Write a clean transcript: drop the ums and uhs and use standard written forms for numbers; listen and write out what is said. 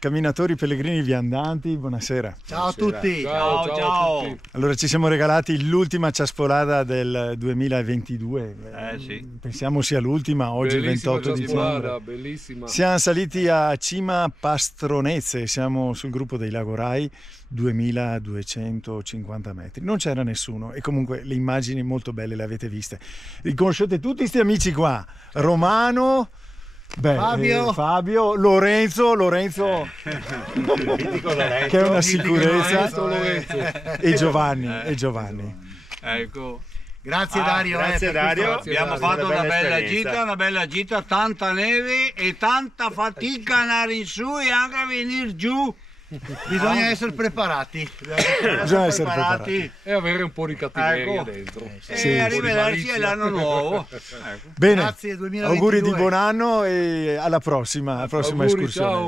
Camminatori, pellegrini, viandanti, buonasera. Ciao a tutti. Ciao a tutti. Allora ci siamo regalati l'ultima ciaspolata del 2022. Sì. Pensiamo sia l'ultima, oggi il Bellissima 28 ciaspolata, dicembre. bellissima. Siamo saliti a Cima Pastronezze, siamo sul gruppo dei Lagorai, 2250 metri. Non c'era nessuno e comunque le immagini molto belle le avete viste. Riconoscete tutti questi amici qua, Romano, Fabio, Lorenzo che è una sicurezza, e Giovanni. Ecco. Grazie Dario. Grazie Dario. Abbiamo fatto una bella gita, tanta neve e tanta fatica andare in su e anche a venire giù. Bisogna essere preparati. E avere un po' di cattiveria Ecco. dentro. E arrivederci all'anno nuovo. Bene, Grazie 2022. auguri di buon anno e alla prossima Auguri, escursione. ciao.